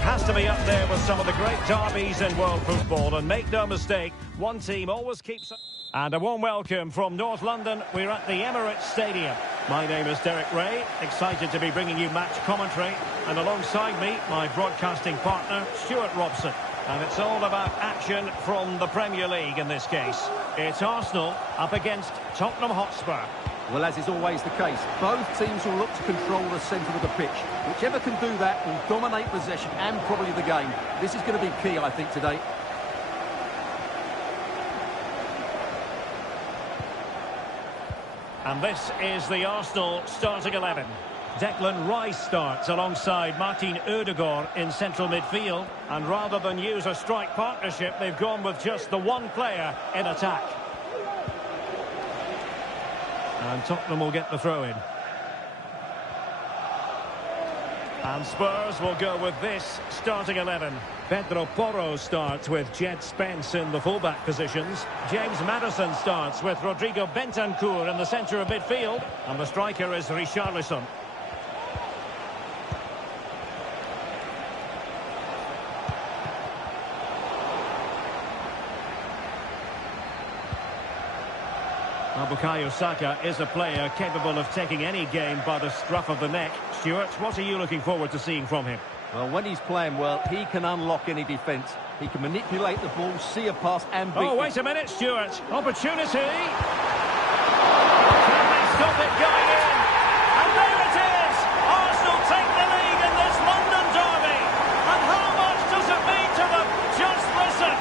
It has to be up there with some of the great derbies in world football. And make no mistake, one team always keeps... And a warm welcome from North London. We're at the Emirates Stadium. My name is Derek Ray, excited to be bringing you match commentary. And alongside me, my broadcasting partner, Stuart Robson. And it's all about action from the Premier League in this case. It's Arsenal up against Tottenham Hotspur. Well, as is always the case, both teams will look to control the centre of the pitch. Whichever can do that will dominate possession and probably the game. This is going to be key, I think, today. And this is the Arsenal starting 11. Declan Rice starts alongside Martin Ødegaard in central midfield. And rather than use a strike partnership, they've gone with just the one player in attack. And Tottenham will get the throw-in. And Spurs will go with this starting 11. Pedro Porro starts with Jed Spence in the fullback positions. James Maddison starts with Rodrigo Bentancur in the centre of midfield. And the striker is Richarlison. Bukayo Saka is a player capable of taking any game by the scruff of the neck. Stuart, what are you looking forward to seeing from him? Well, when he's playing well, he can unlock any defence. He can manipulate the ball, see a pass and beat... Oh, wait a minute, Stuart. Opportunity. Can they stop it going in? And there it is! Arsenal take the lead in this London derby. And how much does it mean to them? Just listen.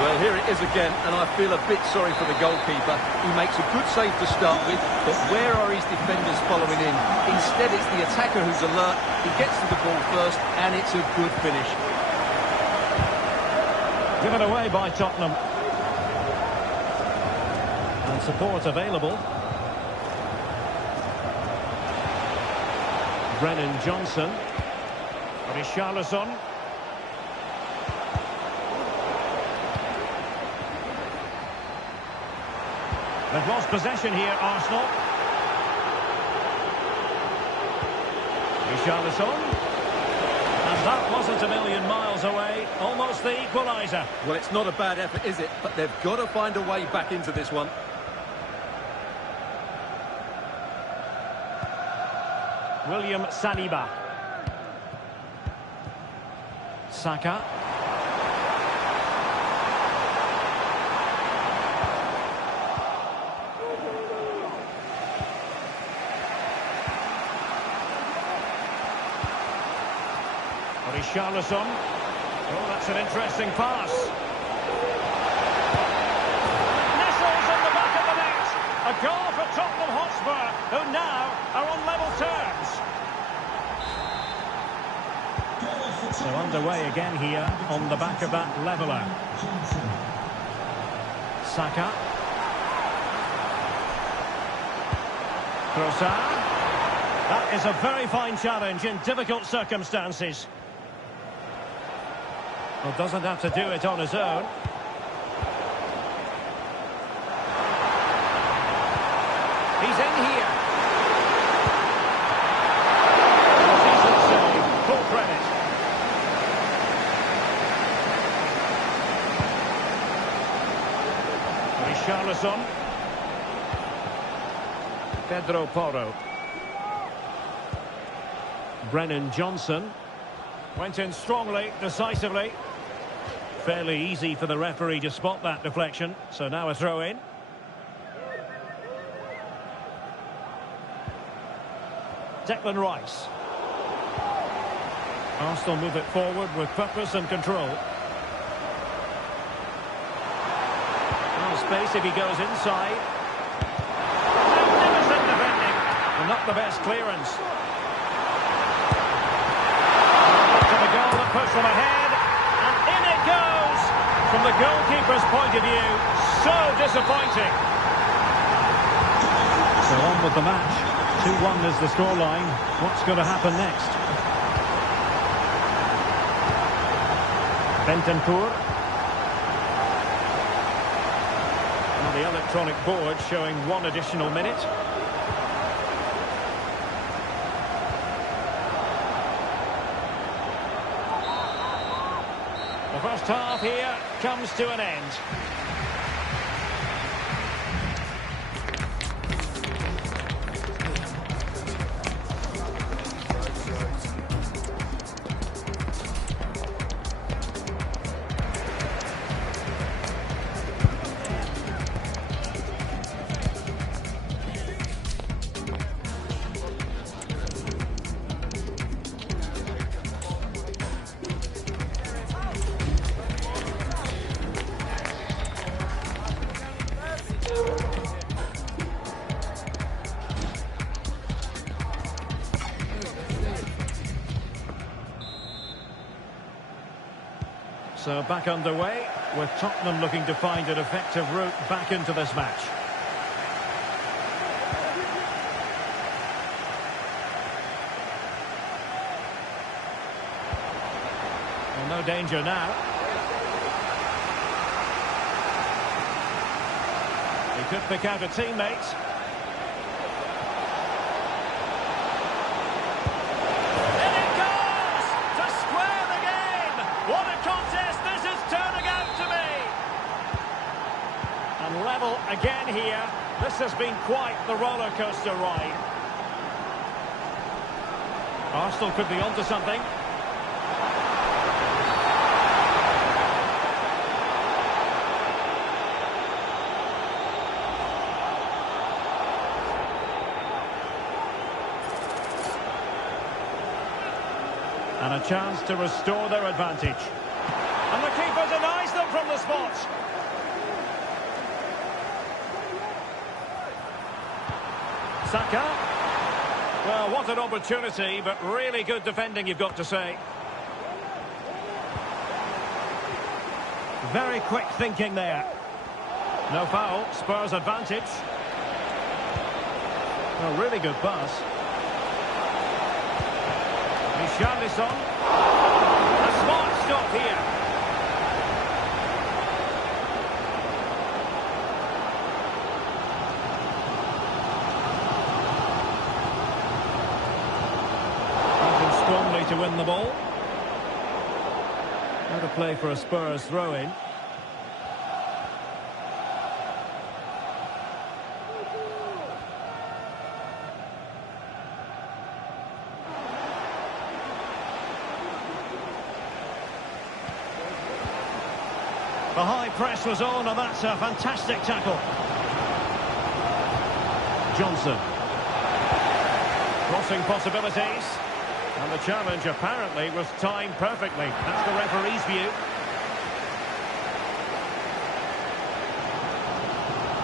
Well, here it is again, and I feel a bit sorry for the goalkeeper. He makes a good save to start with, but where are his defenders following in? Instead, it's the attacker who's alert. He gets to the ball first, and it's a good finish. Given away by Tottenham. And support available. Brennan Johnson. Richarlison. They've lost possession here, Arsenal. Richarlison. And that wasn't a million miles away. Almost the equaliser. Well, it's not a bad effort, is it? But they've got to find a way back into this one. William Saliba. Saka. Richarlison. Oh, that's an interesting pass. Nestles in the back of the net. A goal for Tottenham Hotspur, who now are on level terms. So underway again here on the back of that leveller. Saka. Trossard. That is a very fine challenge in difficult circumstances. Well, doesn't have to do it on his own. He's in here. Decent save. Full credit. Richarlison. Pedro Porro. Brennan Johnson. Went in strongly, decisively. Fairly easy for the referee to spot that deflection. So now a throw-in. Declan Rice. Arsenal move it forward with purpose and control. Well, space if he goes inside. Magnificent defending. And not the best clearance. To the goal that puts them ahead. In it goes! From the goalkeeper's point of view, so disappointing. So on with the match. 2-1 is the scoreline. What's going to happen next? Bentancur. And the electronic board showing one additional minute. The first half here comes to an end. So back underway, with Tottenham looking to find an effective route back into this match. Well, no danger now. He could pick out a teammate. Level again here. This has been quite the roller coaster ride. Arsenal could be onto something. And a chance to restore their advantage. And the keeper denies them from the spot. Saka. Well, what an opportunity, but really good defending, you've got to say. Very quick thinking there. No foul, Spurs advantage. Well, really good pass. Richarlison. A smart stop here. To win the ball. Now to play for a Spurs throw-in. The high press was on, and that's a fantastic tackle. Johnson. Crossing possibilities. And the challenge apparently was timed perfectly. That's the referee's view.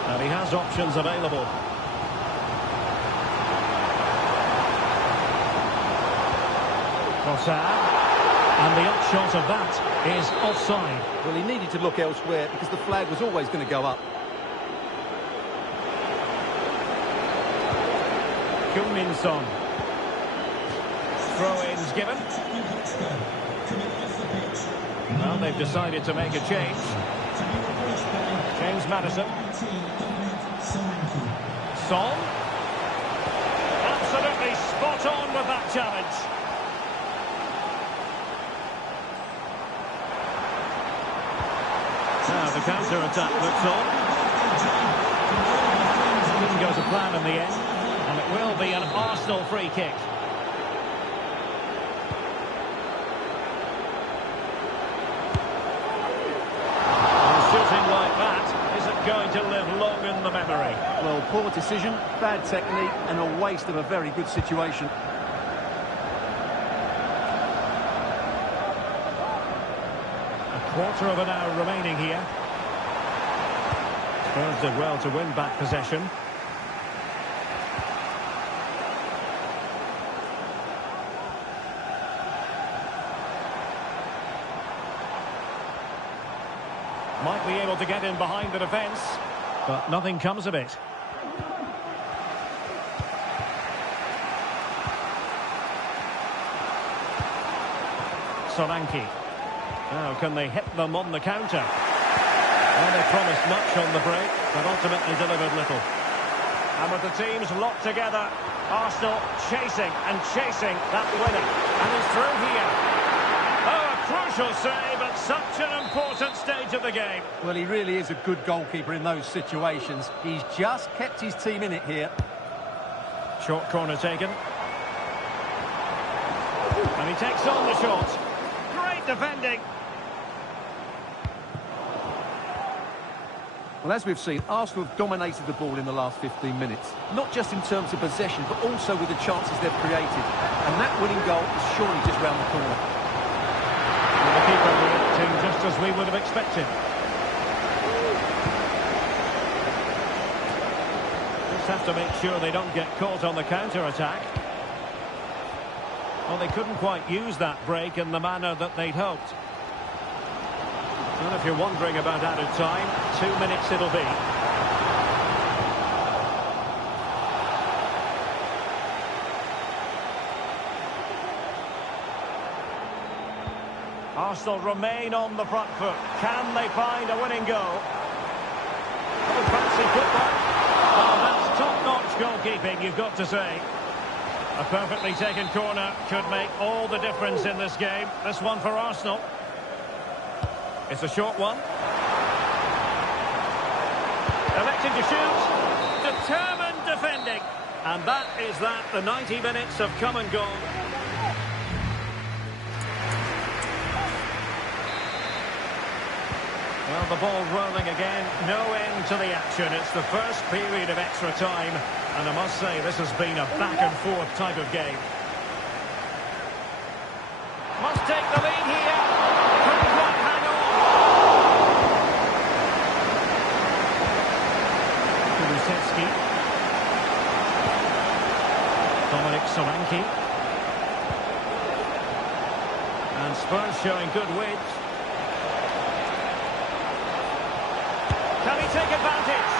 And he has options available. Trossard. And the upshot of that is offside. Well, he needed to look elsewhere because the flag was always going to go up. Heung-min Son. Throw-ins given. Well, they've decided to make a change. James Maddison. Son. Absolutely spot on with that challenge. Now the counter-attack looks on. Didn't go to plan in the end. And it will be an Arsenal free kick. Going to live long in the memory. Well, poor decision, bad technique, and a waste of a very good situation. A quarter of an hour remaining here. Spurs did well to win back possession. Might be able to get in behind the defence, but nothing comes of it. Solanke. Now, can they hit them on the counter? Well, they promised much on the break, but ultimately delivered little. And with the teams locked together, Arsenal chasing and chasing that winner. And he's through here. Oh, a crucial crucial save at such an important stage of the game. Well, he really is a good goalkeeper in those situations. He's just kept his team in it here. Short corner taken. And he takes on the shot. Great defending. Well, as we've seen, Arsenal have dominated the ball in the last 15 minutes. Not just in terms of possession, but also with the chances they've created. And that winning goal is surely just round the corner. And the keeper reacting just as we would have expected. Just have to make sure they don't get caught on the counter-attack. Well, they couldn't quite use that break in the manner that they'd hoped. And if you're wondering about added time, 2 minutes it'll be. Arsenal remain on the front foot. Can they find a winning goal? Oh, fancy football. Oh, that's top-notch goalkeeping, you've got to say. A perfectly taken corner could make all the difference in this game. This one for Arsenal. It's a short one. Electing to shoot. Determined defending. And that is that. The 90 minutes have come and gone. Well, the ball rolling again. No end to the action. It's the first period of extra time. And I must say, this has been a back-and-forth type of game. Must take the lead here. Couldn't quite hang on. Kulusevski. Dominic Solanke. And Spurs showing good width. Can he take advantage?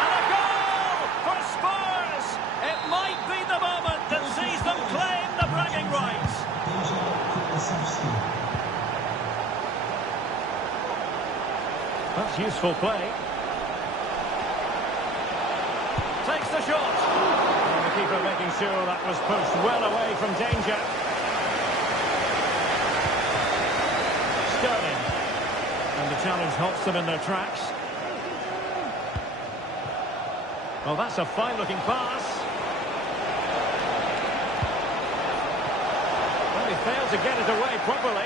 And a goal for Spurs! It might be the moment that sees them claim the bragging rights. That's useful play. Takes the shot. And the keeper making sure that was pushed well away from danger. Sterling. And the challenge halts them in their tracks. Well, that's a fine-looking pass. Well, he failed to get it away properly.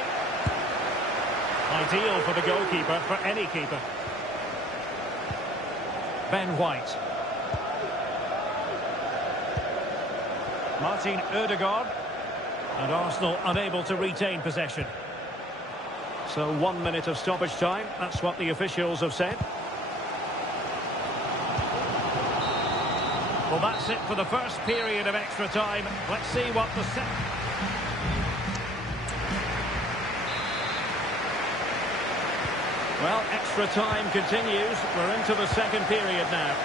Ideal for the goalkeeper, for any keeper. Ben White. Martin Ødegaard. And Arsenal unable to retain possession. So 1 minute of stoppage time. That's what the officials have said. Well, that's it for the first period of extra time. Let's see what the second... Well, extra time continues. We're into the second period now.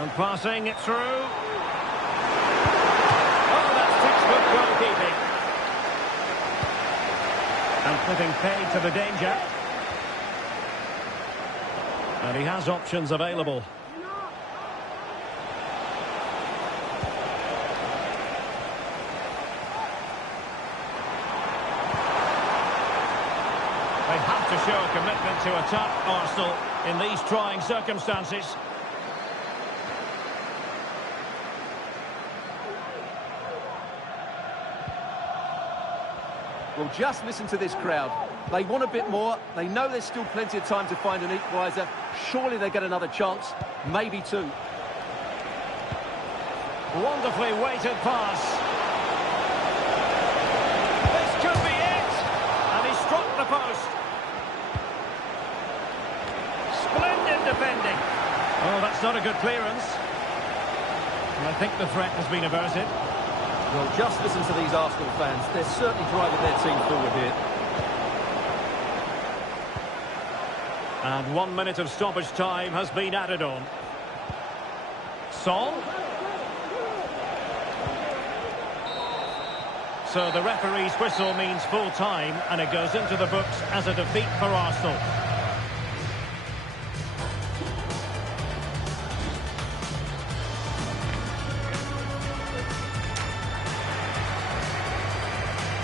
And passing it through. Oh, that's textbook goalkeeping. And putting paid to the danger. And he has options available. They have to show a commitment to attack Arsenal in these trying circumstances. Well, just listen to this crowd. They want a bit more. They know there's still plenty of time to find an equaliser. Surely they get another chance. Maybe two. Wonderfully weighted pass. This could be it. And he struck the post. Splendid defending. Oh, that's not a good clearance. And I think the threat has been averted. Well, just listen to these Arsenal fans. They're certainly driving their team forward here. And 1 minute of stoppage time has been added on. Son. So the referee's whistle means full time, and it goes into the books as a defeat for Arsenal.